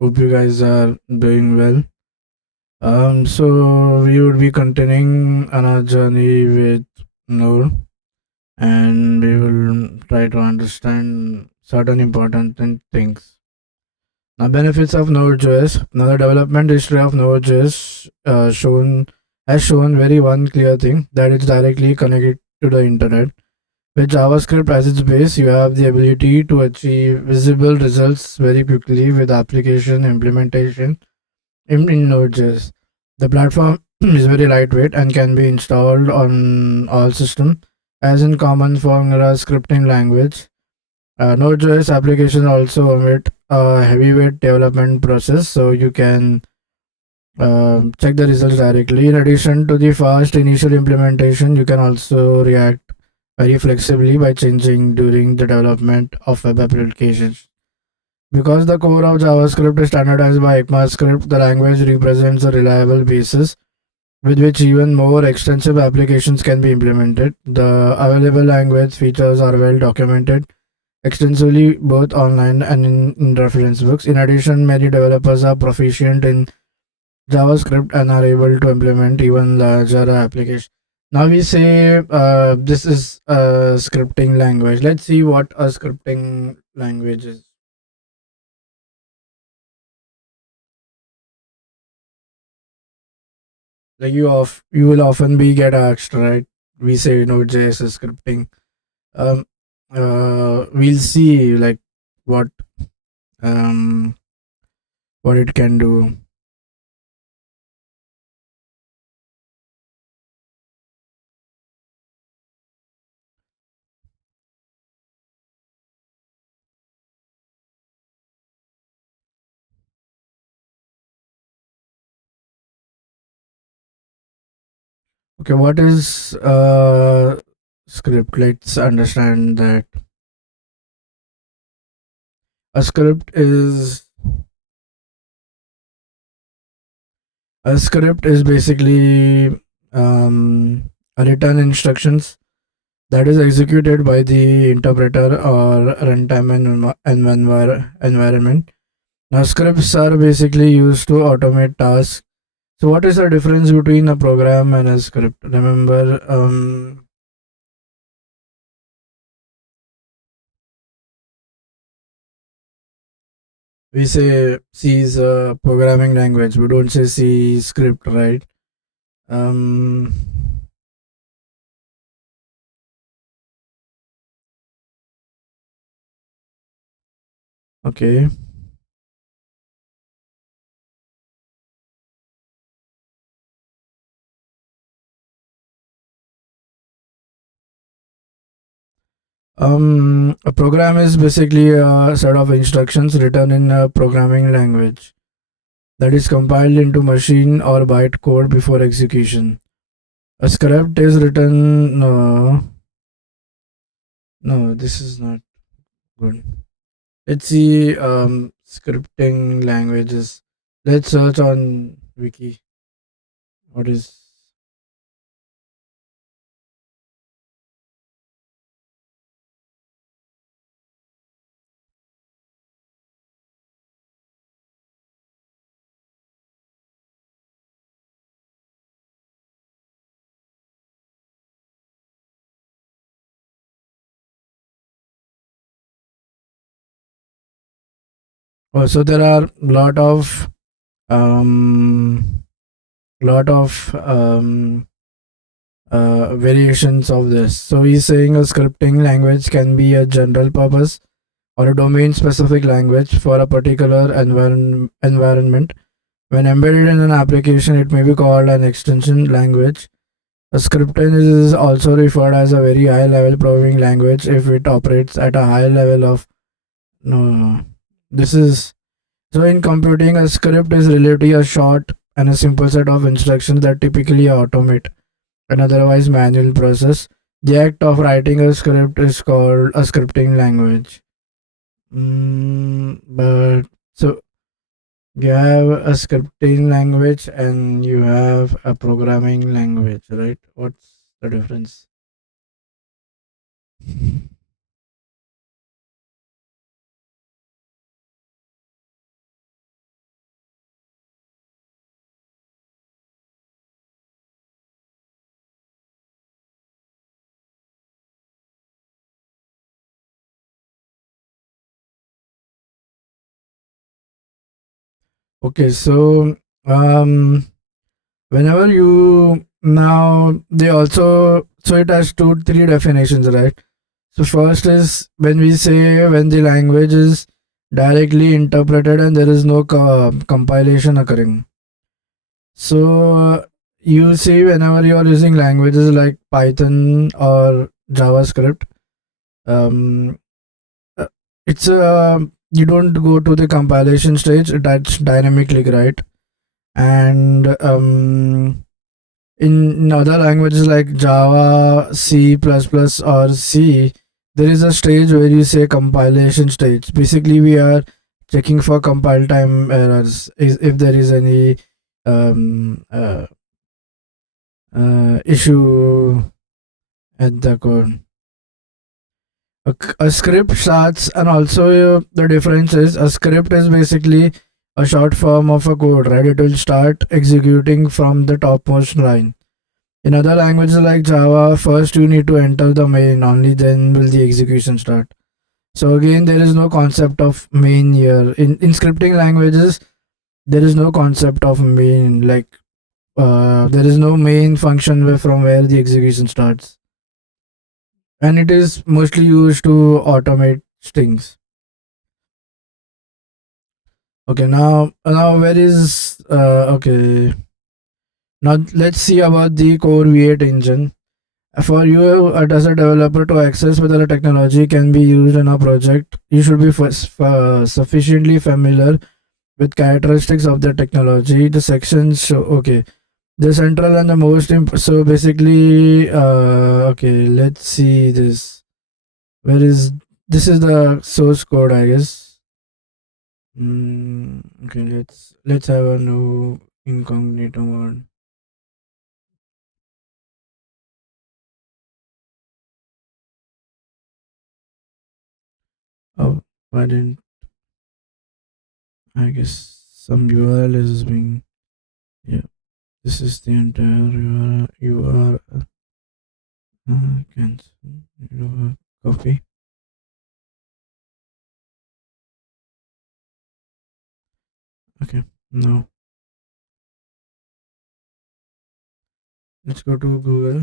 Hope you guys are doing well. So we would be continuing on our journey with Node, and we will try to understand certain important things. Now, benefits of Node.js. Now, the development history of Node.js has shown very one clear thing, that it's directly connected to the internet. With JavaScript as its base, you have the ability to achieve visible results very quickly with application implementation in Node.js. The platform is very lightweight and can be installed on all systems, as in common formula scripting language. Node.js applications also omit a heavyweight development process, so you can check the results directly. In addition to the fast initial implementation, you can also react very flexibly by changing during the development of web applications. Because the core of JavaScript is standardized by ECMAScript, the language represents a reliable basis with which even more extensive applications can be implemented. The available language features are well documented extensively both online and in reference books. In addition, many developers are proficient in JavaScript and are able to implement even larger applications. Now we say this is a scripting language. Let's see what a scripting language is. Like you will often be get asked, right? We say Node.js is scripting. Um, we'll see like what um what it can do. Okay, what is script? Let's understand that a script is basically a written instructions that is executed by the interpreter or runtime environment. Now, scripts are basically used to automate tasks. So, what is the difference between a program and a script? Remember, we say C is a programming language. We don't say C script, right? Um, okay. A program is basically a set of instructions written in a programming language that is compiled into machine or byte code before execution. A script is written. No, no, this is not good. Let's see. Scripting languages. Let's search on wiki. What is? Oh, so there are um lot of variations of this. So he's saying a scripting language can be a general purpose or a domain specific language for a particular environment. When embedded in an application, it may be called an extension language. A scripting is also referred as a very high level programming language if it operates at a high level of no. This is so in computing, a script is relatively a short and a simple set of instructions that typically automate an otherwise manual process. The act of writing a script is called a scripting language. But so you have a scripting language and you have a programming language, right? What's the difference? Okay, so um, whenever you now they also, so it has two three definitions, right? So first is when we say when the language is directly interpreted and there is no compilation occurring. So you see whenever you are using languages like Python or JavaScript, um, uh, it's you don't go to the compilation stage. That's dynamically, right? And in other languages like Java, C++, or C, there is a stage where you say compilation stage. Basically, we are checking for compile time errors if there is any um, uh, issue at the code. A script starts, and also the difference is a script is basically a short form of a code, right? It will start executing from the topmost line. In other languages like Java, first you need to enter the main, only then will the execution start. So again, there is no concept of main here. In scripting languages, there is no concept of main. Like there is no main function from where the execution starts, and it is mostly used to automate things. Okay, now where is okay. Now let's see about the Core V8 engine. For you as a developer to access whether a technology can be used in a project, you should be sufficiently familiar with characteristics of the technology. The sections show, okay, the central and the most so basically okay, let's see this. Where is this is the source code, I guess. Okay, let's have a new incognito mode. Oh, why didn't I guess some URL is being, yeah. This is the entire URL. Cancel. Copy. Okay. Now let's go to Google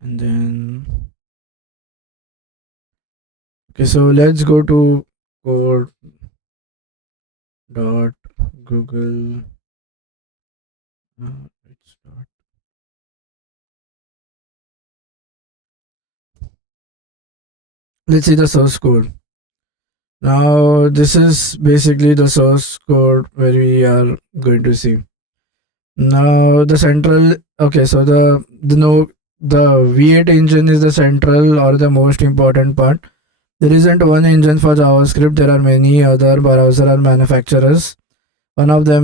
and then okay. So let's go to code dot Google. It's dot. Let's see the source code. Now this is basically the source code where we are going to see. Now the central, okay, so the no the V8 engine is the central or the most important part. There isn't one engine for JavaScript. There are many other browser or manufacturers. One of the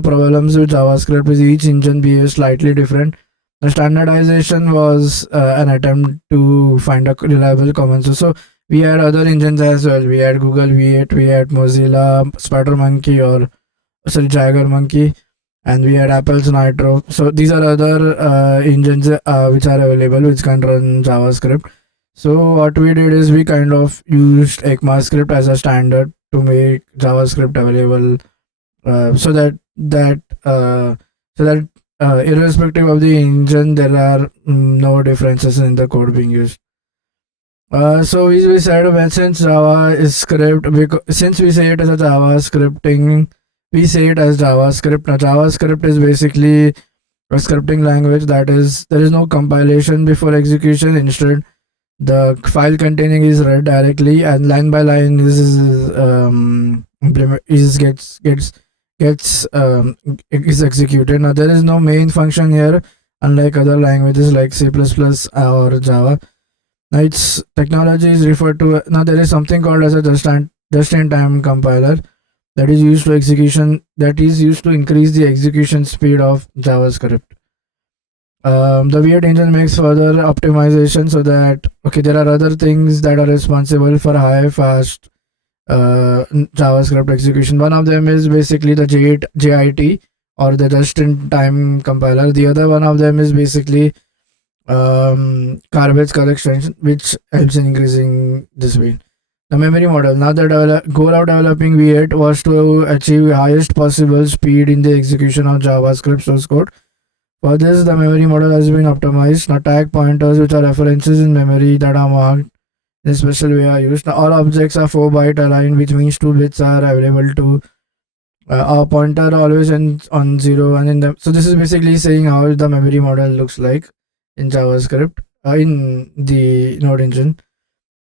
problems with JavaScript is each engine behaves slightly different. The standardization was an attempt to find a reliable common source. So we had other engines as well. We had Google V8, we had Mozilla, Spider Monkey, or sorry, Jagger Monkey, and we had Apple's Nitro. So these are other engines which are available which can run JavaScript. So what we did is we kind of used ECMAScript as a standard to make JavaScript available, so that irrespective of the engine, there are no differences in the code being used. So we said since Java is script, because since we say it as a Java scripting, we say it as JavaScript. Now JavaScript is basically a scripting language that is there is no compilation before execution. Instead, the file containing is read directly and line by line implement is executed. Now there is no main function here, unlike other languages like C++ or Java. Now its technology is referred to. Now there is something called as a just-in-time compiler that is used to increase the execution speed of JavaScript. The V8 engine makes further optimization so that okay, there are other things that are responsible for high fast JavaScript execution. One of them is basically the JIT or the just-in-time compiler. The other one of them is basically garbage collection, which helps in increasing the speed. The memory model. Now the goal of developing V8 was to achieve highest possible speed in the execution of JavaScript source code. For this, the memory model has been optimized. Now tag pointers, which are references in memory that are marked in a special way, are used. Now all objects are 4-byte aligned, which means 2 bits are available to our pointer always ends on 0. And in the so this is basically saying how the memory model looks like in JavaScript in the Node engine.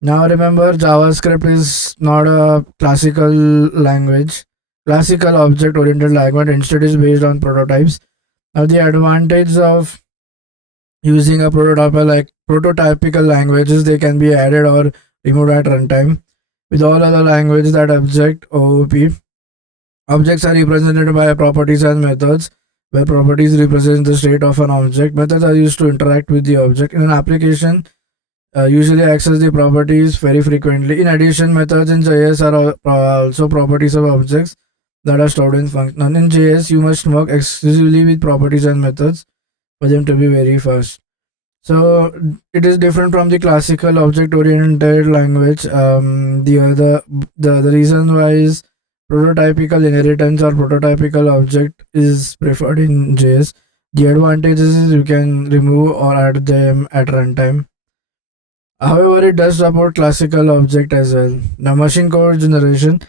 Now remember, JavaScript is not a classical object oriented language. Instead, is based on prototypes. Now the advantage of using a prototypical languages, they can be added or removed at runtime. With all other languages, that objects are represented by properties and methods, where properties represent the state of an object. Methods are used to interact with the object. In an application, usually access the properties very frequently. In addition, methods in JS are also properties of objects that are stored in function. And in JS, you must work exclusively with properties and methods for them to be very fast. So it is different from the classical object-oriented language. The reason why is prototypical inheritance or prototypical object is preferred in JS. The advantages is you can remove or add them at runtime. However, it does support classical object as well. Now, machine code generation.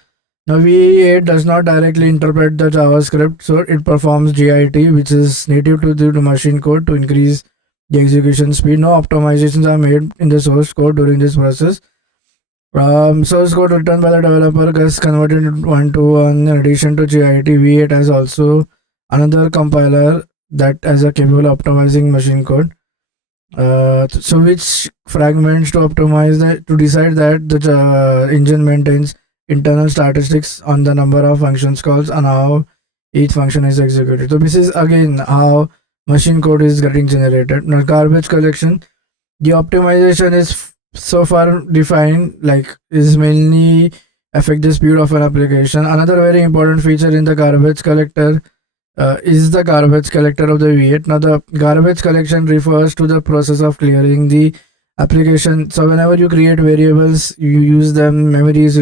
Now, V8 does not directly interpret the JavaScript, so it performs GIT, which is native to the machine code to increase the execution speed. No optimizations are made in the source code during this process. Source code written by the developer gets converted one to one. In addition to GIT, V8 has also another compiler that has a capable of optimizing machine code. So which fragments to optimize that to decide that the engine maintains internal statistics on the number of functions calls and how each function is executed. So this is again how machine code is getting generated. Now garbage collection, the optimization is so far defined like is mainly affect the speed of an application. Another very important feature in the garbage collector is the garbage collector of the V8. Now the garbage collection refers to the process of clearing the application. So whenever you create variables, you use them, memory is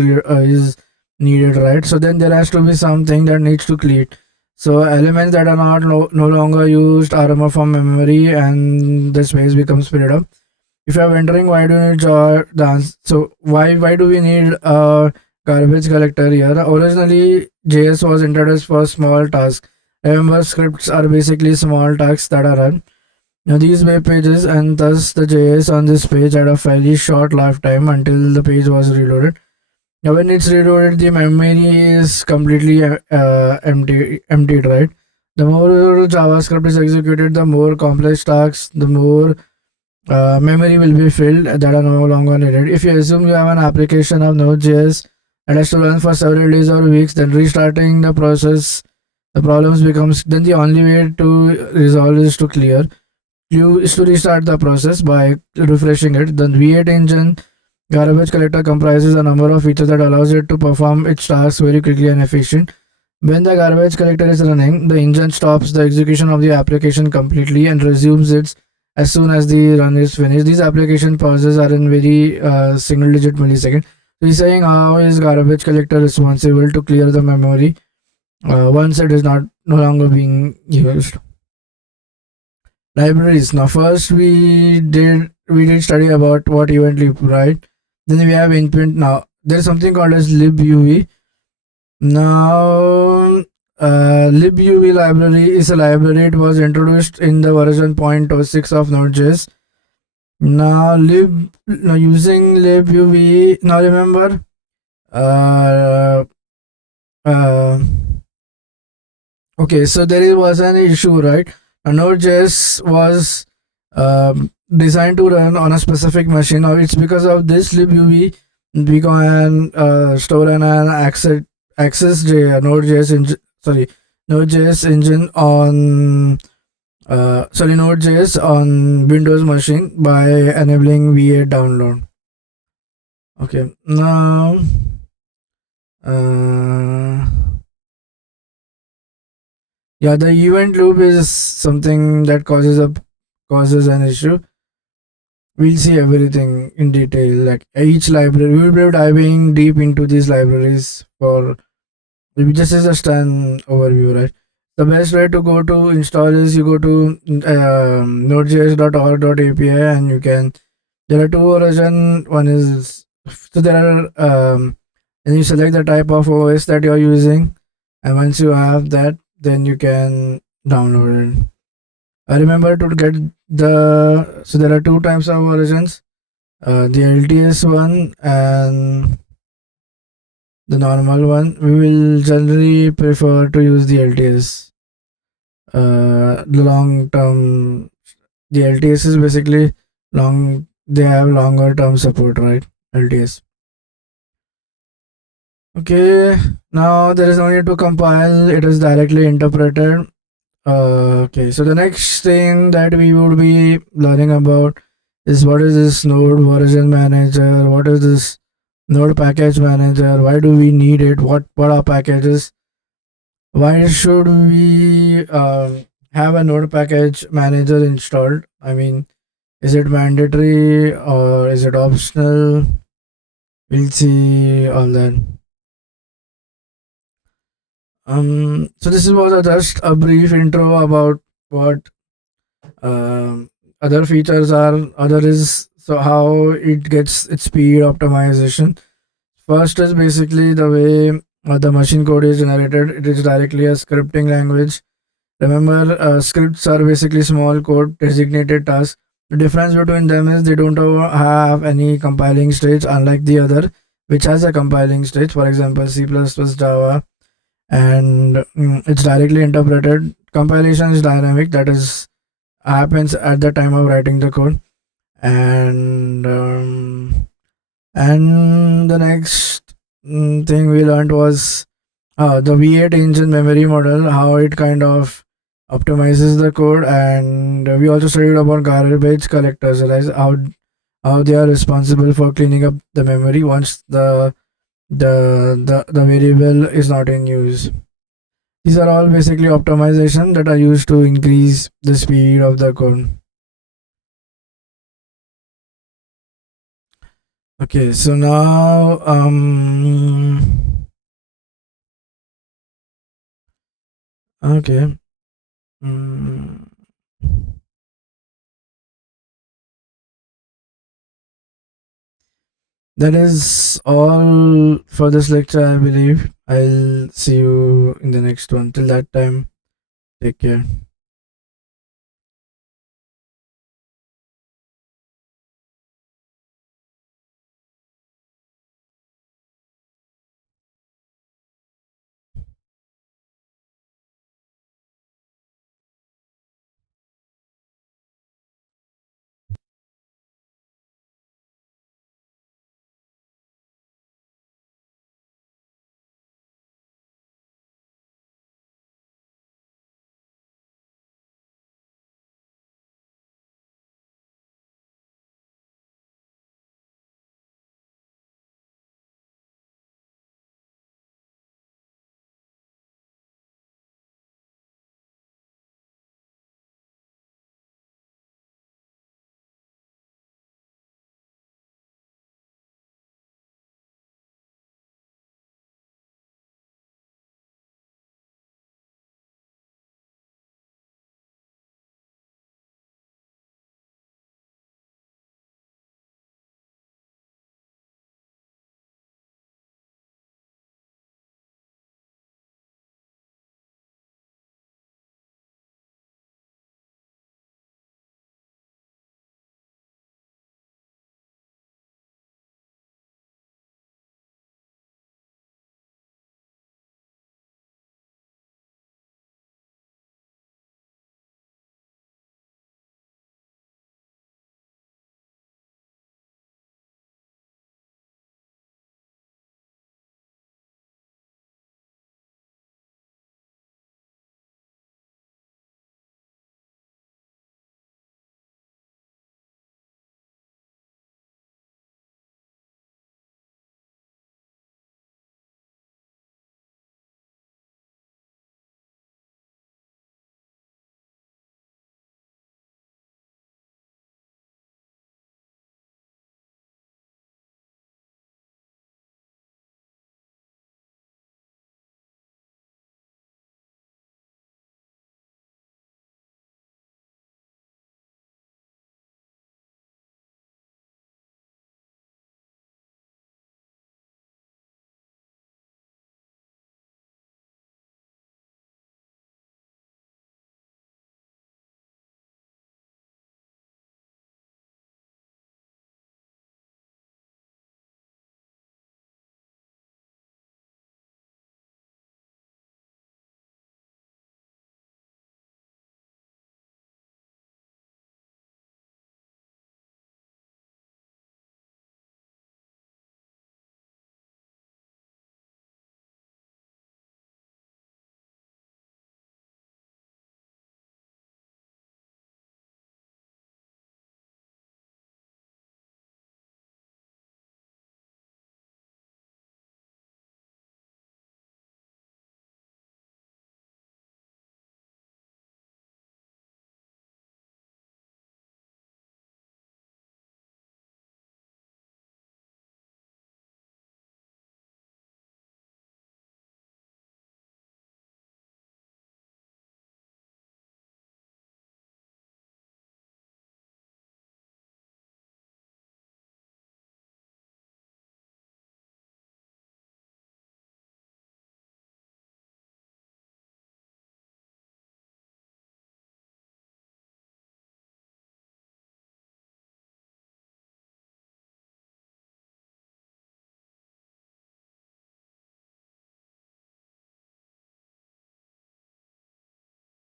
needed, right? So then there has to be something that needs to clear. So elements that are not no longer used are removed from memory and the space becomes filled up. If you are wondering why do you need so why do we need a garbage collector here? Originally, JS was introduced for small tasks. Remember, scripts are basically small tasks that are run. Now these web pages and thus the JS on this page had a fairly short lifetime until the page was reloaded. Now when it's reloaded, the memory is completely emptied, right? The more JavaScript is executed, the more complex tasks, the more memory will be filled that are no longer needed. If you assume you have an application of Node.js and has to run for several days or weeks, then restarting the process, the problems becomes then the only way to resolve is to restart the process by refreshing it. The V8 engine garbage collector comprises a number of features that allows it to perform its tasks very quickly and efficient. When the garbage collector is running, the engine stops the execution of the application completely and resumes it as soon as the run is finished. These application pauses are in very single digit millisecond. So he's saying how is garbage collector responsible to clear the memory once it is no longer being used. Libraries. Now first we did study about what event loop, right? Then we have input. Now there's something called as libuv. Now libuv library is a library. It was introduced in the version 0.06 of Node.js. Now using libuv. Now remember okay, so there was an issue, right? Node.js was designed to run on a specific machine. Now it's because of this libuv we can store and access Node.js engine. Node.js engine on Node.js on Windows machine by enabling V8 download. Okay, now yeah, the event loop is something that causes an issue. we'll see everything in detail, like each library. We will be diving deep into these libraries for just as just an overview, right? The best way to go to install is you go to nodejs.org.api, and you can. There are two versions. One is, so there are and you select the type of OS that you're using, and once you have that, then you can download it. I remember to get the, so there are two types of versions, the LTS one and the normal one. We will generally prefer to use the LTS. The long term, the LTS is basically long. They have longer term support, right? LTS. Okay. Now there is no need to compile. It is directly interpreted. Okay. So the next thing that we would be learning about is what is this Node version manager? What is this Node package manager? Why do we need it? What are packages? Why should we have a Node package manager installed? I mean, is it mandatory or is it optional? We'll see all that. So this was just a brief intro about what other features are. Other is so how it gets its speed optimization. First is basically the way the machine code is generated. It is directly a scripting language. Remember, scripts are basically small code designated tasks. The difference between them is they don't have any compiling stage, unlike the other, which has a compiling stage. For example, C++, Java, and it's directly interpreted. Compilation is dynamic, that is happens at the time of writing the code, and the next thing we learned was the V8 engine memory model, how it kind of optimizes the code, and we also studied about garbage collectors, right? How they are responsible for cleaning up the memory once the variable is not in use. These are all basically optimization that are used to increase the speed of the code. Okay, so now okay. Mm, that is all for this lecture, I believe. I'll see you in the next one. Till that time, take care.